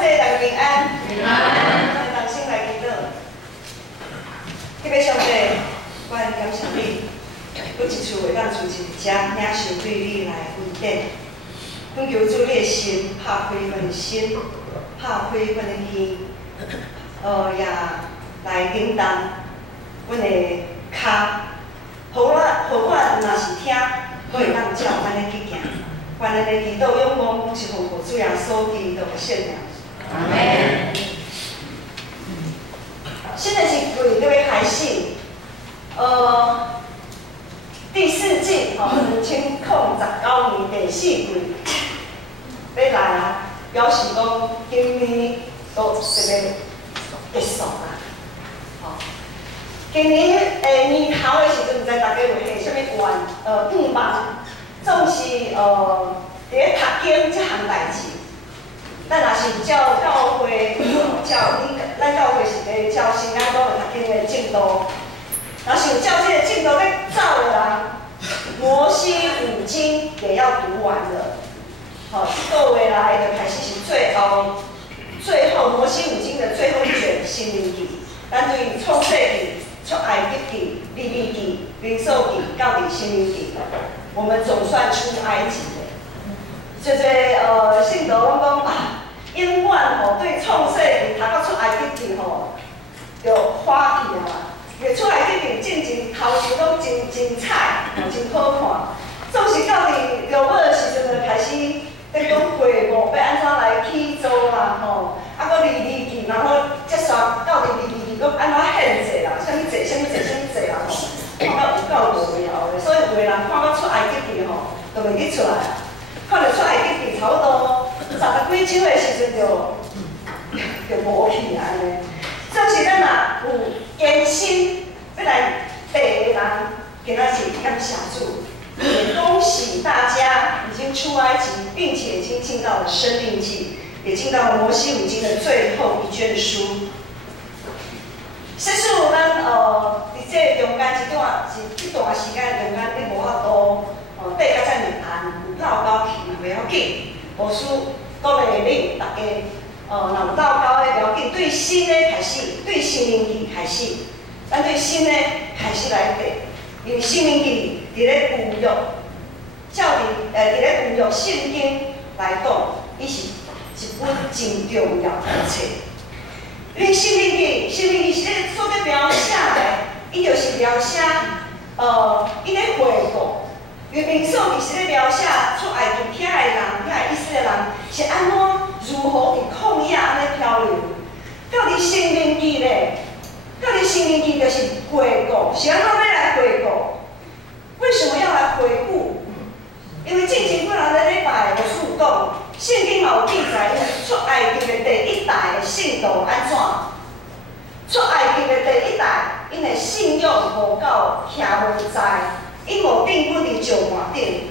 谢大家平安。平安。咱人生来祈祷。特别上帝，我感谢你，我一次会当出现伫遮，领受对你来恩典。恳求主你的心拍开阮的心，拍开阮的耳，也来引导阮的骹，互我若是听，我会当照安尼去行。愿咱的祈祷仰望是奉主耶稣基督的圣名。阿门。新的一季就要开始，第四季2019年第四季要来啊，表示讲今年都是要结束啦。今年年头的时阵，唔知大家有下啥物愿望，总是伫咧读经这项代志。咱若是照教会，咱教会是咧照新安都有读经的进度。若是有照这个进度要走的人，摩西五经也要读完了。这个月来就开始是最后摩西五经的最后一卷《申命记》。咱对创世纪、出埃及记、利未记、民数记到伫申命记，我们总算出埃及了。所以信徒拢讲啊，永远对创世纪读到出埃及记就欢喜啊！因为出埃及记头前拢真彩，真好看。总是到伫落尾的时阵就开始在讲会务要安怎来起租啦搁利未记，然后接续到伫利未记，搁安怎献祭啦，啥物祭啦看到有够无聊的，所以有个人看到出埃及记就袂记出来啊。看到出埃及记差不多30几章的时阵就无去安尼。这是咱若有艰辛要来爬的人，今仔日感谢主，也恭喜大家已经出埃及，并且已经进到了生命记，也进到了摩西五经的最后一卷书。实属咱伫这中间这段时间中间，你无法度爬到遮尔暗，有绕高去嘛袂要紧，无需鼓励恁大家若有绕高的袂要紧，对新的开始，对申命记开始，咱对新的开始来爬，因为申命记伫咧旧约，伫咧旧约圣经来讲，伊是一本真重要的册。因为申命记是咧所在描写的，伊就是描写伊咧回顾。因为民数记是咧描写出埃及遐的人，遐的以色列人是安怎如何伫旷野安尼漂流。到底申命记咧？到底申命记就是回顾，是安怎要来回顾？为什么要来回顾？因为进前几日礼拜有诉讲，圣经嘛有记载，出埃及的第一代的信徒安怎？出埃及的第一代，因的信仰无够徛无在，因无定稳伫石盘顶，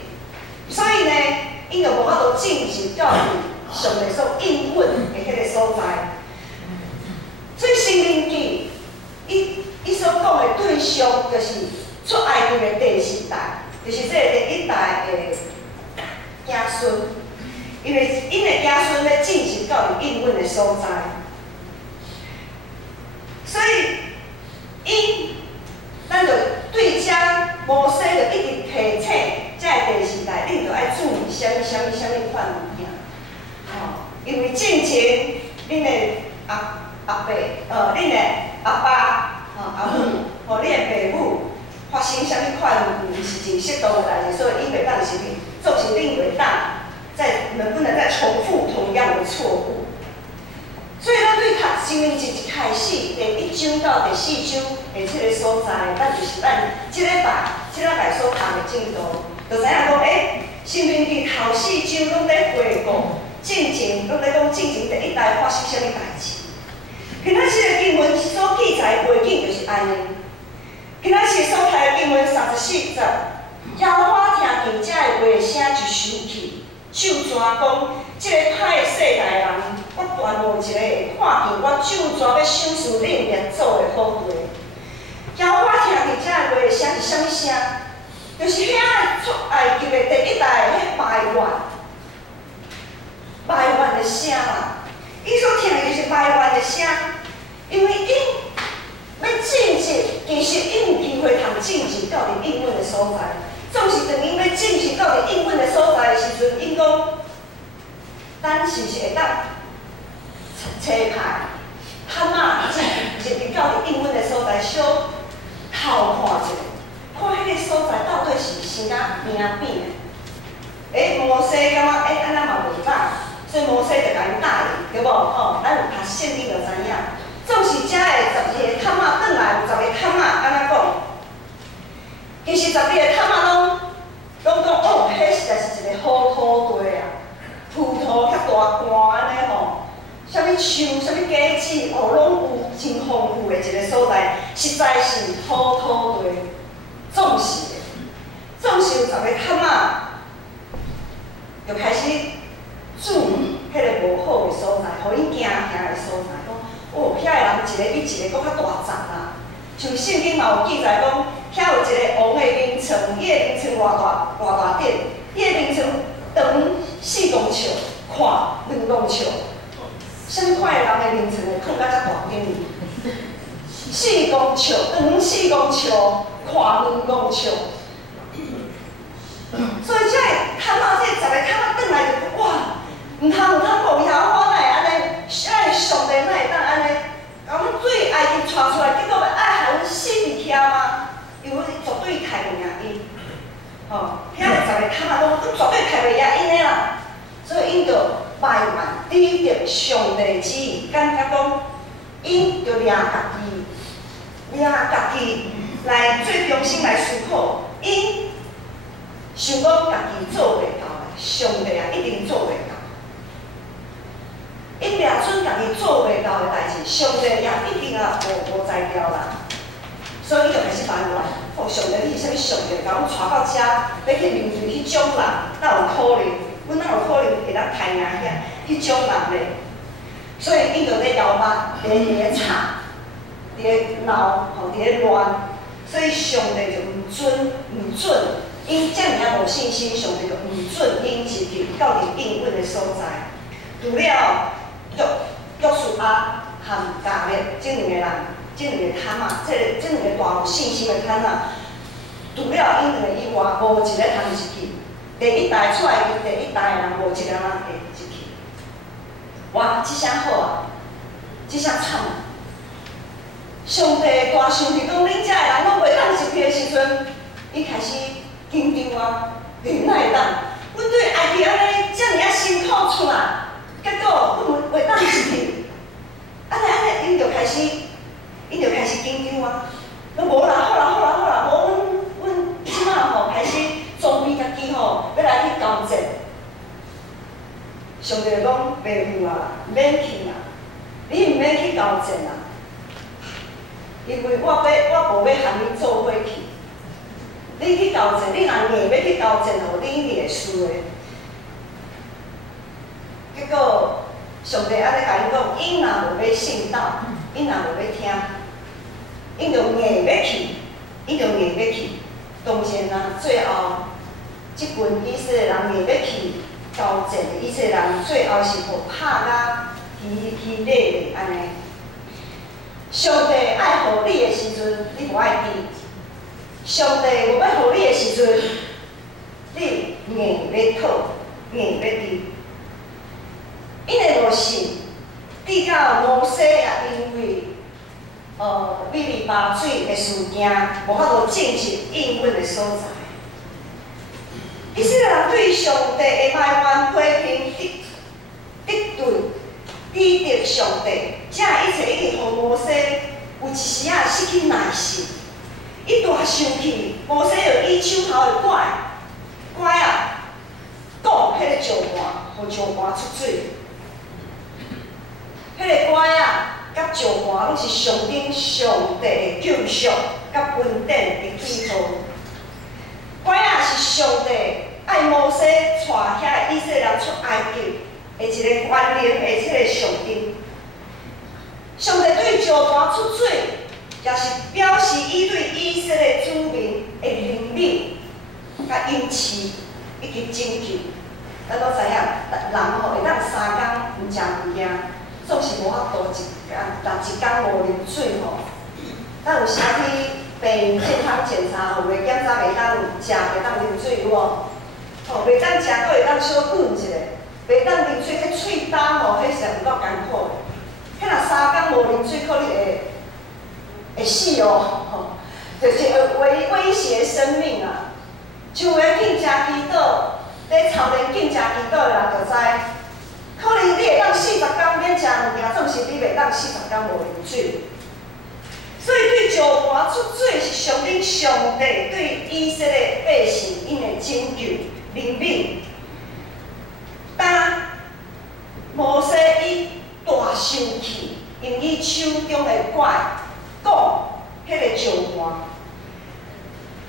所以呢，因就无法度进入到上帝所应允的迄个所在。所以申命记，伊所讲的对象就是出埃及的第四代，就是这第一代的子孙，因为因的子孙要进入到应允的所在，所以咱就对遮摩西就一直提醒，遮第四代，恁就爱注意啥物款物件，因为进前恁的阿伯，恁的阿爸，阿母，恁的爸母发生啥物款毋是真适当的代志，所以伊袂当是物，做是恁袂当能不能再重复同样的错误？所以咱对读申命记一开始第1章到第4章的这个所在，咱就是咱这礼拜所读的进度，就知影讲，申命记头4章拢在回顾进前，拢在讲进前第一代发生啥物代志。今仔日的经文所记载的背景就是安尼。今仔日所读的经文34节，耶和华听见这个话声就生气，手蛇讲：这个歹世代人，我断无一个会看见我手蛇要赏赐恁列祖的好地。耶和华听见这个话声是啥物声？就是遐出埃及的第一代迄埋怨的声啦。伊所是埋怨的声，因为因要晋级，其实因有机会通晋级到伫应允的所在。总是当因要晋级到伫应允的所在的时阵，因讲，咱是不是会当找派探仔入到伫应允的所在，小偷看一下，看迄个所在到底是生甲命扁的。摩西感觉安那嘛袂歹，所以摩西就甲因答应，对无？吼，咱有读圣经就知影。总是遮的12个探仔转来，有10个探仔安怎讲？其实12个探仔拢讲哦，迄实在是一个好土地啊，葡萄遐大罐安尼吼，啥物树、啥物果子哦，拢有真丰富的一个所在，实在是好土地。总是有10个探仔。就开始注迄个无好的所在，互因惊的所在，讲哦，遐个人一个比一个搁较大杂啦。像圣经嘛有记载讲，遐有一个王的名床，伊的名床偌大点，伊的名床长4公尺，宽2公尺。啥物款的人的名床会放到遮大间？4公尺，长4公尺，宽2公尺。所以这探仔，这10个探仔转来就哇，唔通讲伊啊，我哪会安尼？上帝哪会当安尼？把阮最爱伊带出来，结果要爱害阮死伫遐吗？因为绝对杀袂赢伊。吼，遐10个探仔讲，绝对杀袂赢因的啦。所以因就埋怨抵着上帝旨意，感觉讲因就掠家己来最中心来思考因。想讲家己做袂到的，上帝啊一定做袂到。因掠准家己做袂到的代志，上帝也一定啊无才调啦。所以伊就开始埋怨，哦，上帝你是啥物上帝，甲阮带到遮，要去面对迄种人，哪有可能？阮哪有可能会当杀赢迄种人咧？所以因就咧摇巴，伫咧吵，伫咧闹，吼，伫咧乱，所以上帝就唔准。因遮尔啊无信心，上帝就唔准因入去到伫应允的所在。除了约书亚和迦勒这2个人，这2个探仔，这2个大有信心的探仔，除了因2个以外，无一个通入去。第1代出来，第1代的人无一个人会入去。哇，这啥好啊？这啥惨啊！上帝大生气讲，恁遮的人拢袂当入去的时阵，伊开始。紧张啊！哪会当？阮对爱去安尼遮尔啊辛苦出来，结果阮袂当入去。安尼，因就开始紧张啊！无啦，好啦，无阮即摆吼开始装备家己吼，要来去交战。上帝就讲袂赴啊，免去啦，你毋免去交战啦，因为我无要喊你做伙去。你去交战，你若硬要去交战，互你一定会输的。结果上帝安尼甲因讲，因若无要信道，因若无要听，因就硬要去。当然啦，最后即群以色列人硬要去交战的以色列人，最后是互拍甲稀累的安尼。上帝爱互你的时阵，你无爱记。上帝无要互你的时阵，你硬要讨，硬要治。因的无信，直到摩西也因为米利巴水的事件，无法度进入应允的所在。以色列人对上帝的埋怨、批评、敌对上帝，这一切已经互摩西有一时啊失去耐性。伊大生气，摩西就以手头的拐啊，挡迄个石盘，互石盘出水。迄个拐啊，甲石盘拢是象征上帝的救赎，甲恩典的记号。拐啊是上帝爱摩西带遐以色列人出埃及的一个关联的即个象征。上帝对石盘出水。也是表示伊对以色列子民的怜悯、甲勇气以及拯救。咱都知影，人吼会当3工毋食物件，总是无法度一工无啉水吼。咱有时啊去病院健康检查吼，袂检查袂当食，袂当啉水有无？吼，袂当食，佫会当小困一下，袂当啉水，迄喙焦吼，迄实在有够艰苦的。迄若3工无啉水，可能会死哦，吼，就是会威胁生命啊。像有诶紧食胰岛，咧操练紧食胰岛诶人就知，可能你会当40工免食物件，总是你袂当40工无啉水。所以对石盘出水是上顶上帝对以色列百姓因的拯救怜悯。当摩西伊大生气，用伊手中的拐讲迄个石盘，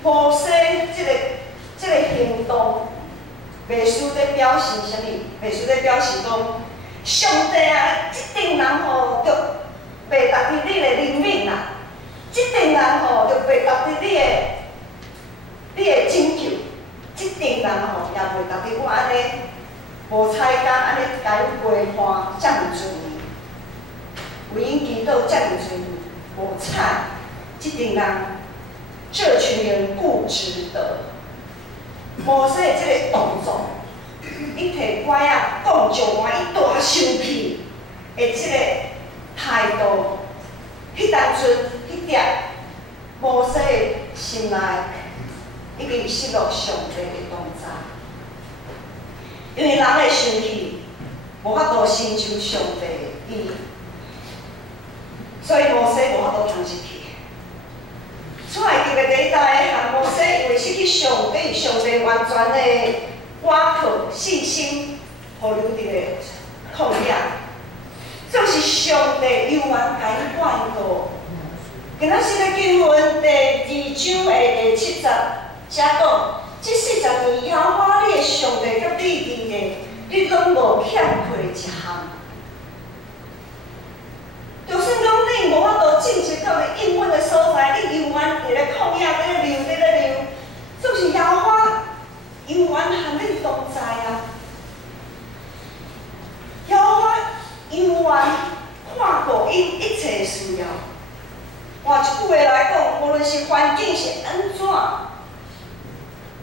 摩西这个行动，袂输在表示啥物？袂输在表示讲，上帝啊，即阵人吼，就袂达伫你的怜悯啦。即阵人吼，就袂达伫你的拯救，即阵人吼，也袂达伫我安尼无彩工安尼甲伊陪伴遮尔侪年，为因祈祷遮尔侪年无彩，即阵人，这群人不值得。摩西的这个动作，伊摕拐仔讲石盘，伊大生气的这个态度，迄当阵。迄点，摩西的心内已经失落上帝的同在，因为人会生气，无法度承受上帝的意，所以摩西无法度通入去。出埃及的第一代和摩西因为失去上帝完全的倚靠信心，互留伫个旷野，这是上帝悠然甲伊管告。今仔日的经文第2章的第7节写讲，这40年耶和华你的上帝甲你伫个，你拢无欠缺一项。就算讲你无法度进入到你应允的所在，你永远伫咧旷野在咧流，总是耶和华永远和你同在啊！耶和华永远看顾因一切需要。换一句话来讲，无论是环境是安怎，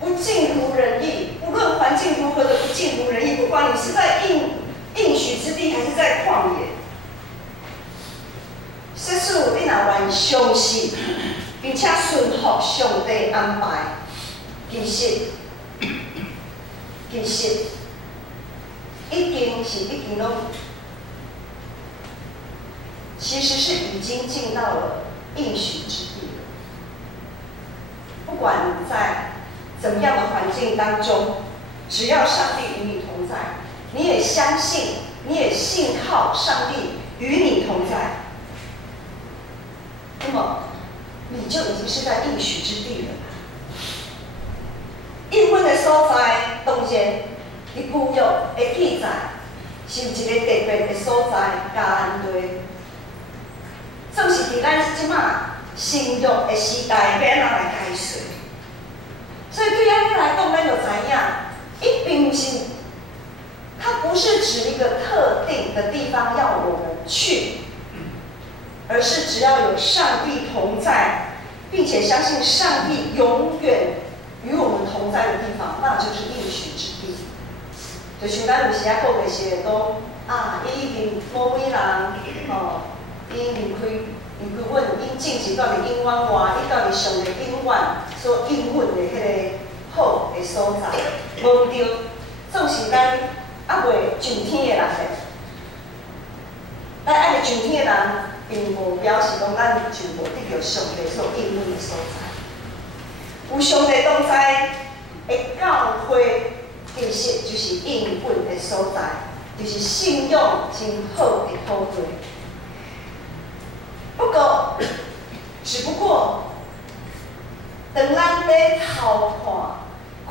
不尽如人意，无论环境如何的不尽如人意，不管你是在应许之地还是在旷野，实属你若愿相信，并且顺服上帝安排，其实已经拢，其实是已经进到了应许之地了。不管你在怎么样的环境当中，只要上帝与你同在，你也相信，你也信靠上帝与你同在，那么你就已经是在应许之地了。应允的所在，当然，伫旧约的记载是有一个特别的所在——迦南地。总是伫咱即马新约的时代，要安怎来解释？所以对咱来讲，咱就知影，伊并不是，它不是指一个特定的地方要我们去，而是只要有上帝同在，并且相信上帝永远与我们同在的地方，那就是应许之地。就像咱有时啊，讲的是讲啊，伊已经某位人哦。伊离开阮，因证实到底永远外，伊到底上帝永远所应允的迄个好的所在，无对，总是咱还未上天的人嘞。咱还未上天的人，并无表示讲咱就无得到上帝所应允的所在。有上帝同在的教会，其实就是应允的所在，就是信仰真好的土地。只不过，当咱咧偷看、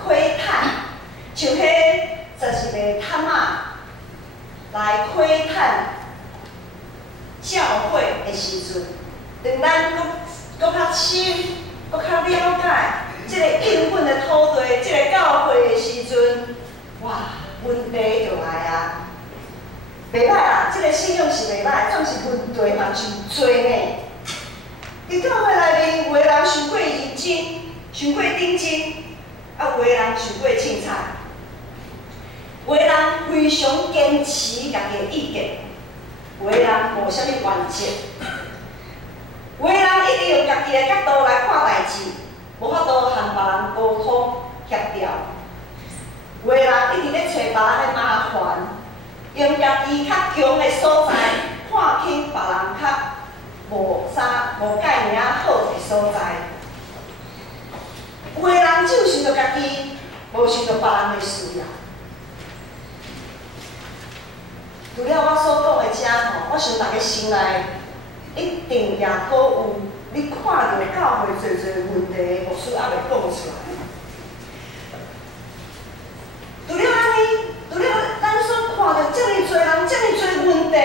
窥探，像迄11个探仔来窥探教会的时阵，当咱搁较深、搁较了解这个应允的土地、这个教会的时阵，哇，问题就来啊！袂歹啦，即个信用是袂歹，总是问题嘛就多呢。伫教会内面，有个人伤过认真，伤过认真，有个人伤过凊彩，有个人非常坚持家己的意见，有个人无啥物原则，有个人一直用家己的角度来看代志，无法度和别人沟通协调，有个人一直咧找别人的麻烦，用家己较强的所在看轻别人较无概念好的所在。有个人只有想到家己，无想到别人的需要。除了我所讲的遮吼，我想大家心内一定也阁有你看到教会侪问题，牧师还袂讲出来。除了安尼，除了咱所看到遮尔多人、遮尔多问题，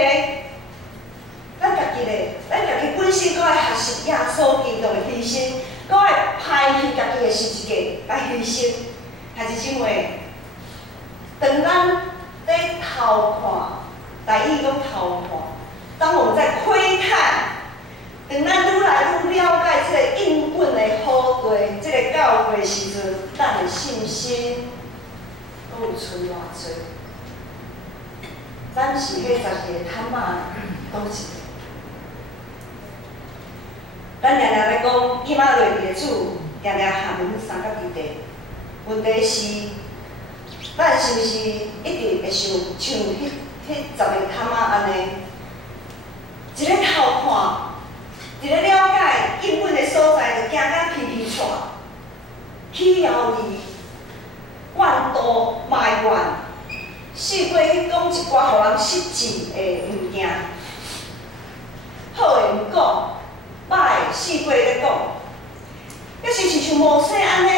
咱家己本身阁爱学习耶稣基督的牺牲，阁爱排去家己的十字架来牺牲。还是因为，当咱在偷看，台语讲偷看，当我们在窥探，当咱愈来愈了解这个应允的好地，这个教会时阵，咱的信心，阁有剩偌济？咱是迄10个探仔倒一个？咱常常咧讲，以马内利的主，常常下门三角地地。问题是，咱是毋是一直会像迄10个探仔安尼，一咧偷看，一咧了解应允的所在，就行甲皮皮喘，起犹豫、怨妒、埋怨，试过去讲一寡互人失志的物件，好的毋讲，歹的试过咧讲，要是像摩西安尼。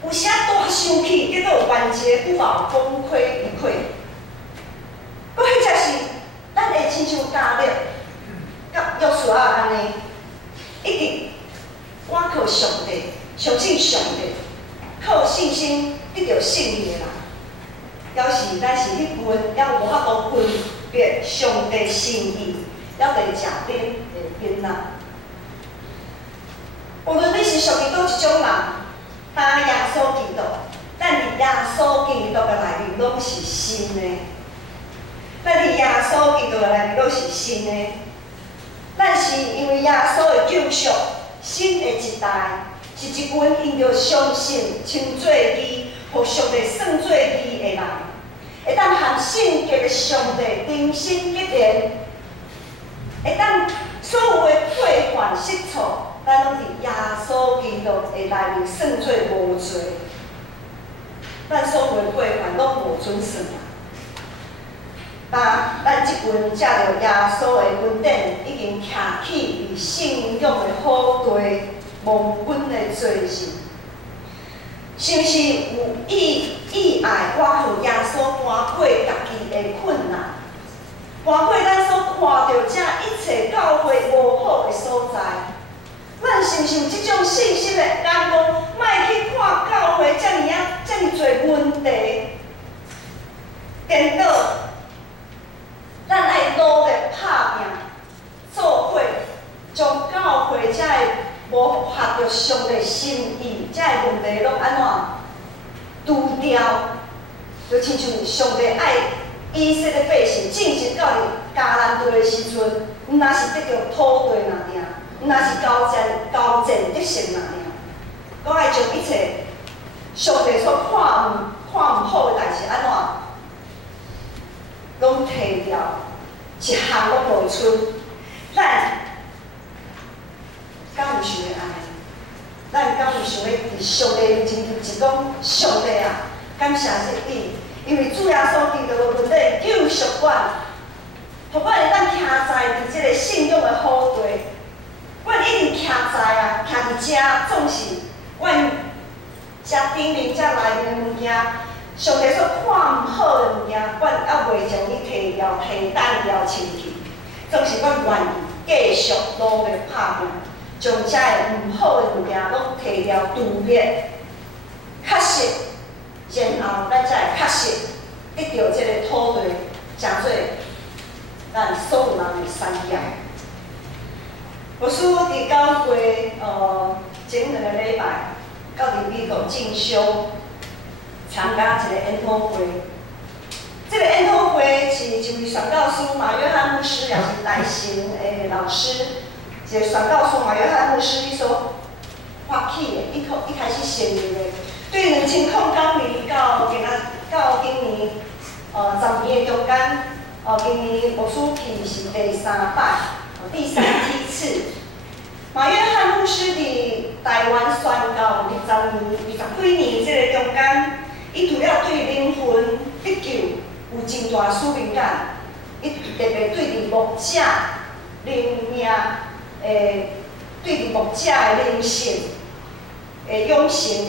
有时大生气，结果原则不保，功亏一篑。搁迄才是咱会亲像加勒、甲约书亚安尼，一直倚靠上帝，相信上帝，靠信心得到胜利的人。要是咱是迄份了无法度分别上帝心意，了伫食顶的囡仔。无论你是属于倒一种人。打耶稣基督，咱伫耶稣基督的内面拢是新的。咱伫耶稣基督的内面拢是新的。咱是因为耶稣的救赎，新的一代是一群因着相信称做义，互上帝算做义的人，会当和圣洁的上帝同心结连，会当所有的过犯失错。咱拢伫耶稣基督的内面算做无罪，咱所有的过犯拢无准算啊！咱即群借着耶稣的恩典，已经徛起伫信仰的好地，蒙恩的罪人，是毋是有意爱我互耶稣搬过家己的困难，搬过咱所看到这一切教会无好的所在？咱是毋是有即种信心的眼光，莫去看教会遮尔侪问题，颠倒，咱爱努力拍拼，做伙，将教会遮个无合着上帝心意，遮个问题拢安怎除掉？就亲像上帝爱以色列百姓进入到迦南地的时阵，毋若是得到土地那尔。毋若是交战得胜那尔，我爱将一切上帝所看毋好的代志安怎，拢摕掉，一项拢无剩。咱敢有想要安尼？咱敢有想要伫上帝面前就是讲上帝啊，感谢你，因为主耶稣基督的问题救赎我，互我会当徛在伫即个信仰的好地。阮一直徛在啊，徛伫遮，总是阮遮顶面、遮内面的物件，上帝所看毋好的物件，阮还袂将伊摕掉、摕单掉、清去，总是阮愿意继续努力拍拼，将遮个毋好的物件拢摕掉、除灭、确实，然后咱才会确实得到即个土地，诚做咱所有人的产业。牧师伫9月前2个礼拜，到伫美国进修，参加一个研讨会。这个研讨会是一位宣教师马约翰牧师，也是大神的老师，一个宣教师马约翰牧师伊所发起的，一开始成立的。对2009年到今年10年的中间，今年牧师去是第3摆，第3梯次。马约翰牧师伫台湾宣教20几年这个中间，伊除了对灵魂得救有真大使命感，伊特别对伫牧者灵命对伫牧者的灵性养成也有极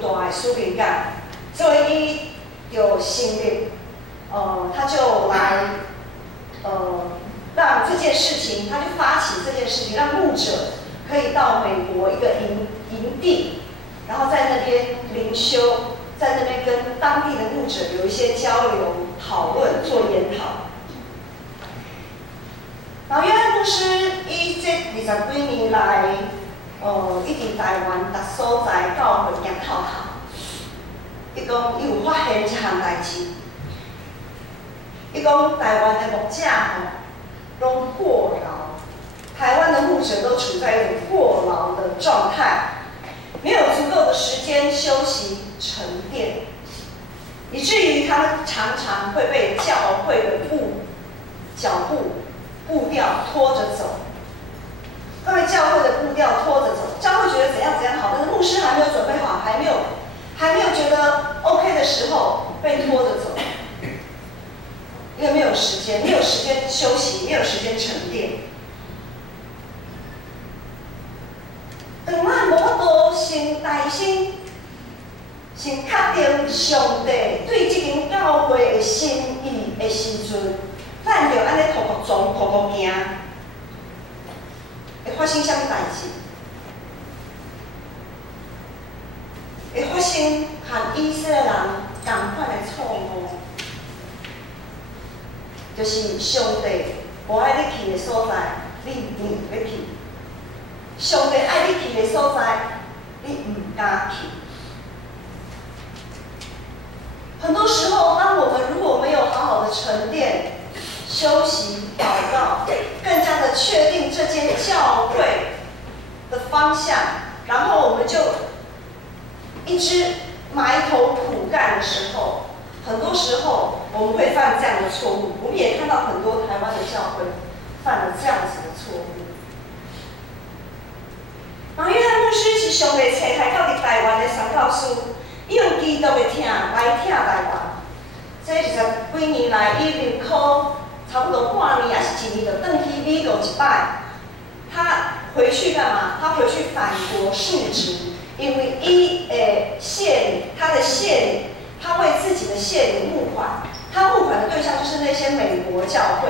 大的使命感，所以伊就成立他就来让这件事情，他就发起这件事情，让牧者可以到美国一个营地，然后在那边灵修，在那边跟当地的牧者有一些交流、讨论、做研讨。马约翰牧师伊这20几年来，一直台湾各所在教会行透透。伊讲伊有发现一项代志，伊讲台湾的牧者拢过劳，台湾的牧者都处在一种过劳的状态，没有足够的时间休息沉淀，以至于他们常常会被教会的步调拖着走，会被教会的步调拖着走。教会觉得怎样怎样好，但是牧师还没有准备好，还没有觉得 OK 的时候，被拖着走，因为没有时间休息，没有时间沉淀。当咱无法度先内心先确定上帝对这间教会的心意的时阵，咱就安尼拖行，会发生什么代志？会发生和以色列人同款的错误，就是上帝无爱你去的所在，你硬要去；上帝爱你去的所在，你唔敢去。很多时候，当我们如果没有好好的沉淀、休息、祷告，更加的确定这间教会的方向，然后我们就一直埋头苦干的时候，很多时候我们会犯这样的错误。我们也看到很多台湾的教会犯了这样子的错误。马约翰牧师是上帝找来到台湾的宣教师，伊用基督的疼来疼台湾。这20几年来，伊人口差不多半年还是1年，就转去美国一摆。他回去干嘛？他回去反国述职，因为伊他的谢礼，他为自己的谢礼募款，他募款的对象就是那些美国教会。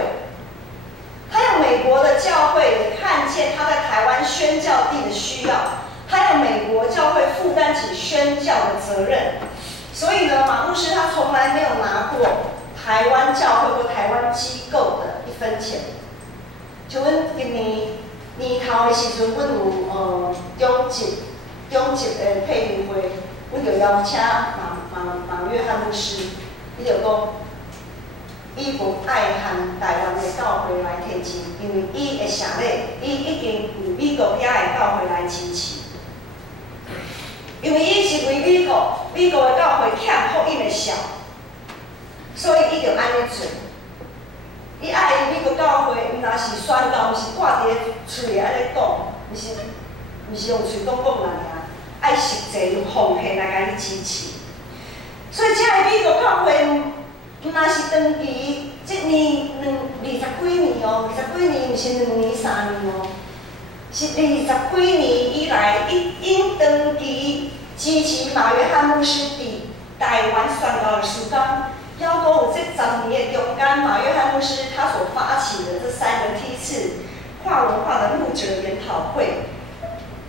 他要美国的教会也看见他在台湾宣教地的需要，他要美国教会负担起宣教的责任。所以呢，马牧师他从来没有拿过台湾教会或台湾机构的1分钱。就阮今年年头的时阵，阮有中级的配例会，阮就邀请马约翰牧师，伊就讲，伊无爱和台湾的教会来提钱，因为伊的社咧，伊已经有美国遐的教会来支持。因为伊是为美国的教会欠福音的少，所以伊就安尼做。伊爱美国教会，毋若是宣教，毋是挂伫厝里安尼讲，毋是用嘴讲人尔，爱实际用奉献来甲你支持。所以，这个美国教会，毋若是长期，这年20几年哦，20几年毋是2年3年哦。是20几年以来，因长期支持马约翰牧师伫台湾宣教的时间，要讲有这10年的中间，马约翰牧师他所发起的这3个梯次跨文化的牧者研讨会，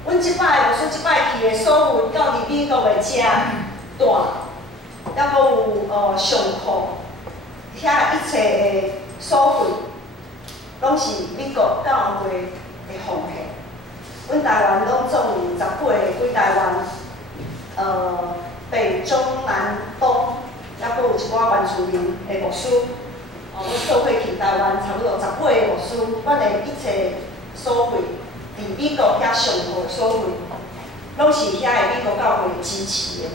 阮即摆牧师即摆去的所有到伫美国的遮大，还佫有上课，遐一切的所费，拢是美国教会的奉献。阮台湾拢总有18个规台湾，北中南东，抑佫有一寡原住民的牧师，阮做伙去台湾差不多18个牧师，阮的一切所费，伫美国遐上课的所费，拢是遐的美国教会支持的。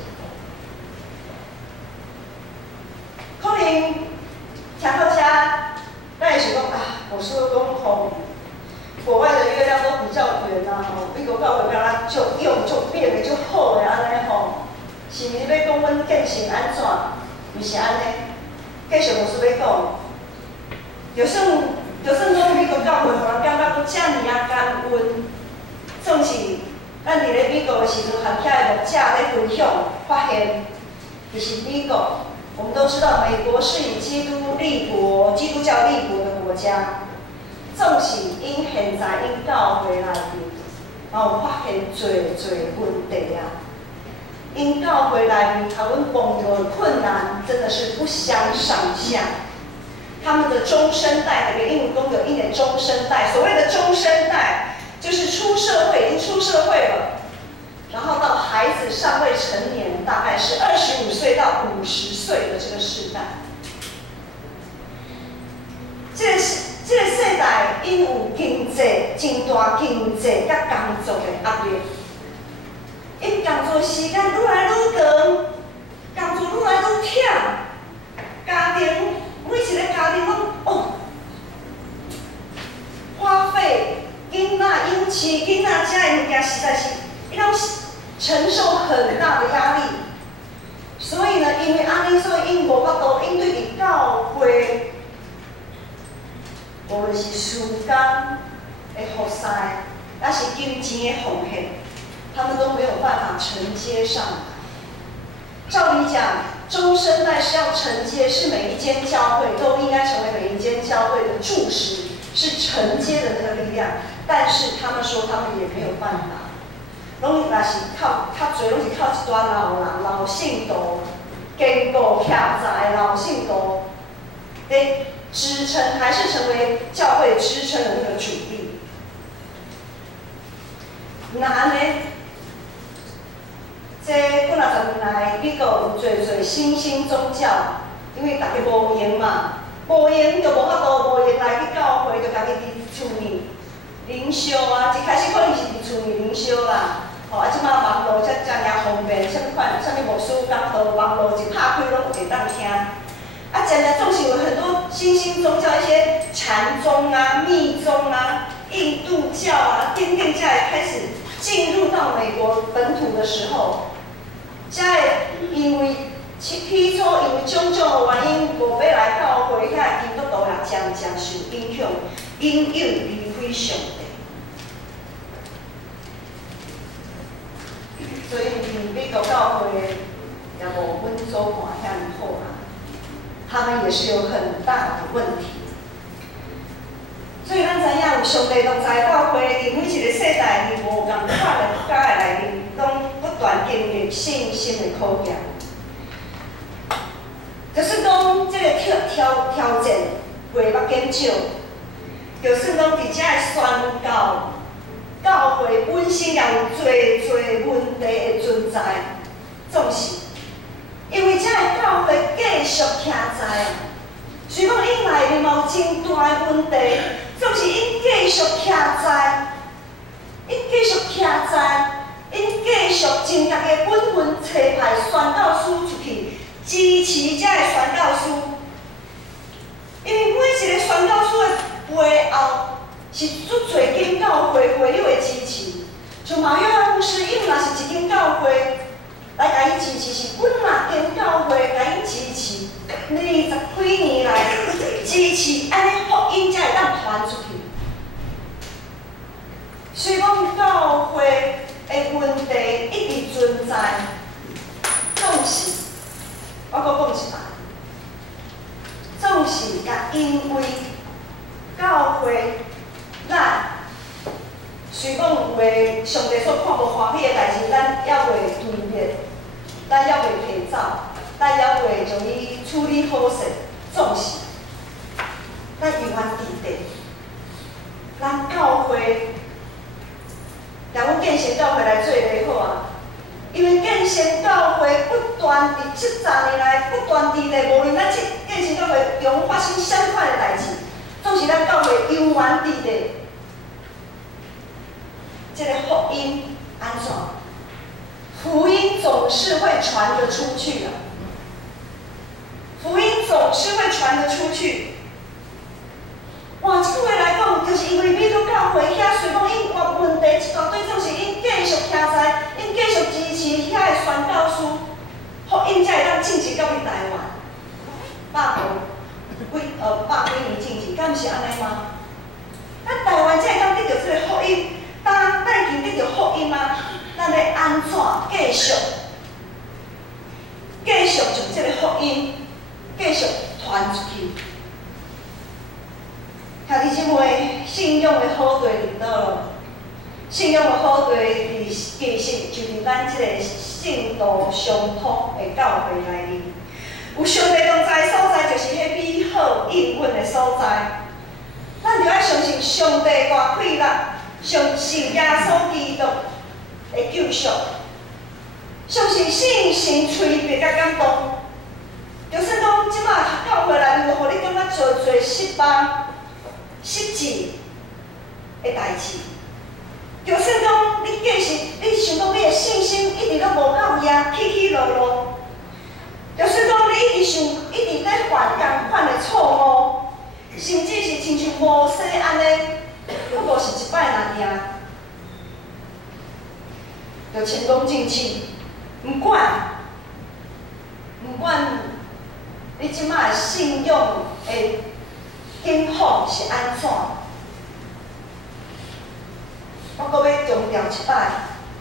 可能听到遮，咱会想讲啊，牧师讲吼，国外的月亮都比较圆啊，吼，美国教会敢若足用足变的足好的安尼吼，是毋是要讲阮见性安怎？毋是安尼，继续牧师要讲，就算讲美国教会互人感觉阁遮尔啊感恩，总是咱伫咧美国的时阵，和遐的牧者咧分享，发现其实美国。我们都知道，美国是以基督教立国的国家。总是因现在因教会内面，嘛有发现侪问题啊。因教会内面，他们碰到的困难真的是不相上下。他们的中生代，那个英文讲有一点中生代，所谓的中生代，就是出社会，已经出社会了。然后到孩子尚未成年，大概是25岁到50岁的这个世代，这个世代因有经济真大经济甲工作的压力，因工作时间愈来愈长，工作愈来愈忝，家庭每一个家庭拢花费囡仔养饲囡仔遮的物件实在是。伊拢承受很大的压力，所以呢，因为安尼，所以因无法度，因对伫教会，无论是时间的服侍，还是金钱的奉献，他们都没有办法承接上来。照理讲，中生代是要承接，是每一间教会都应该成为每一间教会的柱石，是承接的那个力量。但是他们说，他们也没有办法。拢若是靠较侪，拢是靠一段老人、老信徒、坚固徛在的老信徒，来支撑，还是成为教会支撑的那个主力。那安尼，这几若10年来，美国有侪新兴宗教，因为大家无闲嘛，无闲就无法度，无闲来去教会，就家己伫厝里灵修啊。一开始可能是伫厝里灵修啦。即马网络遮尔方便，啥物牧师讲道，网络一拍开拢会当听。渐渐总是有很多新兴宗教，一些禅宗啊、密宗啊、印度教啊，等等，才会开始进入到美国本土的时候，才会因为起初因为种种的原因，无要来教会，遐基督徒也渐渐受影响，因有离开上帝。所以，美国教会也无阮所看遐尼好啦，他们也是有很大的问题。所以，咱知影有上帝同在教会，伫每一个世代伫无共款的国家内面，拢不断经历信心的考验。就算讲这个挑战袂捌减少，就算讲伫遮的宣告。教会本身也有侪问题的存在，总是因为这个教会继续徛在，虽讲因内面嘛有真大的问题，总是因继续徛在，因继续真家己本分找派宣教师出去支持这个宣教师，因为每一个宣教师的背后。是足侪间教会会友的支持，像马约翰牧师，伊若是一间教会来甲伊支持，是阮6间教会甲伊支持，20几年来支持，安尼福音才会当传出去。虽讲教会的问题一直存在，总是我阁讲一摆，总是也因为教会。咱虽讲有诶，上帝所看无欢喜诶代志，咱还袂除灭，咱还袂提走，咱还袂将伊处理好势，总是咱永远伫地，咱教会，甲阮建成教会来做袂好啊！因为建成教会不断伫70年来不断伫咧，无论咱建成教会中发生啥款的代志，总是咱教会永远伫咧。这个福音安怎？福音总是会传得出去的。福音总是会传得出去。换一句话来讲，就是因为美国教会遐虽讲因有问题，一大堆总是因继续听在，因继续支持遐的宣教师，福音才会当进入到你台湾。百几年进去，敢毋是安尼吗？咱台湾才会当得到这个福音，咱已经得到福音啊，咱要安怎继续将这个福音继续传出去？兄弟姊妹，信仰的好地伫倒咯？信仰的好地其实就是咱这个圣道相通的教会内面。有上帝同在的所在，就是迄美好应允的所在。咱就要相信上帝大快乐，相信耶稣基督的救赎，相信信心催别甲感动。就算讲即马教会内面有互你感觉做失望、失志的代志，就算讲你想讲你的信心一直都无够赢，起起落落，就算讲你一直在犯同款的错误，甚至是亲像摩西安尼，不过是一摆若赢，就前功尽弃，毋管你即摆的信仰的境况是安怎？我阁要强调一摆，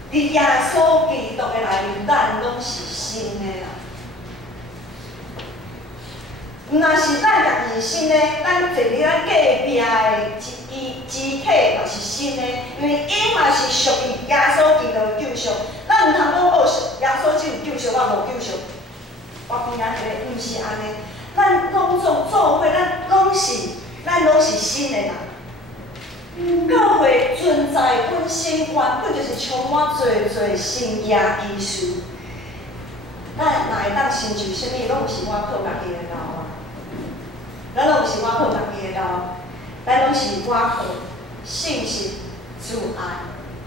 伫耶稣基督的内面，咱拢是新的啦。若是咱家己新的，咱坐伫咱隔壁的肢体嘛是新的，因为伊嘛是属于耶稣基督的救赎。咱毋通讲哦，耶稣只有救赎，我无救赎。我边仔迄个毋是安尼，咱拢做伙，咱拢是新的人。教会存在本身原本就是充满侪新耶基事。咱若会当成就啥物，拢毋是我靠家己的劳啊。咱拢毋是我靠家己的劳，咱拢是我靠信心、主爱，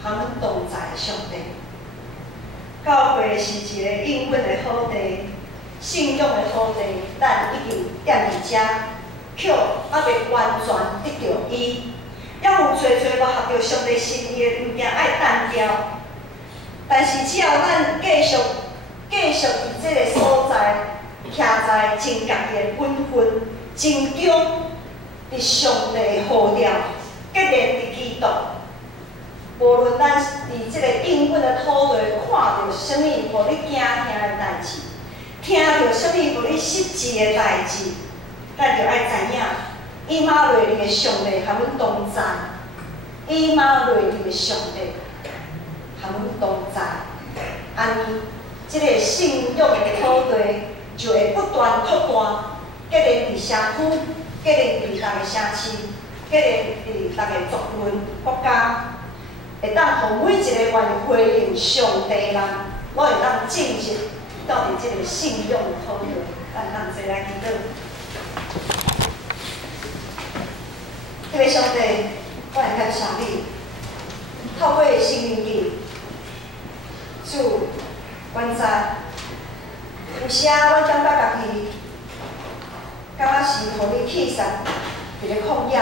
含阮同在的上帝。教会是一个应允的好地。信仰的好地，咱已经踮伫遮，却还未完全得到伊，还有侪无合着上帝心意的物件爱单调。但是只要咱继续伫这个所在，徛在真家己的本分，真忠伫上帝的号召，决然伫基督。无论咱伫这个应允的土地看到啥物，互你惊的代志。听到啥物互你失志的代志，咱就爱知影，以马内利的上帝含阮同在，以马内利的上帝含阮同在，安尼，这个信仰的土地就会不断扩大，决然伫社区，决然伫咱个城市，决然伫咱个族群国家，会当互每一个愿意回应上帝的人，我会当进入。到底这个信用的土地，咱坐来祈祷。这位上帝，我来感谢你，透过圣灵记，主观察，有时啊，我感觉家己，敢若是互你弃杀，伫咧旷野，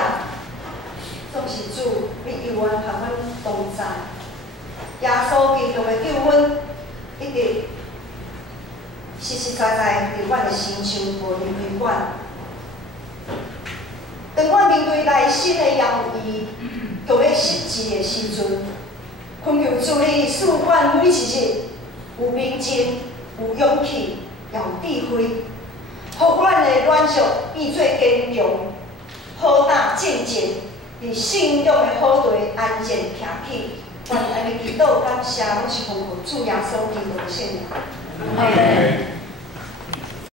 总是主，你永远含阮同在。耶稣基督的救恩，一直。实实在在伫阮的心上无离开阮。当阮面对内心的犹豫，就要失志的时阵，恳求主你赐阮每一日有明镜、有勇气、有智慧，互阮的软弱变做坚强，好胆正直，伫信仰的好地安然徛起。阮安尼祈祷感谢，拢是奉主耶稣基督的圣名。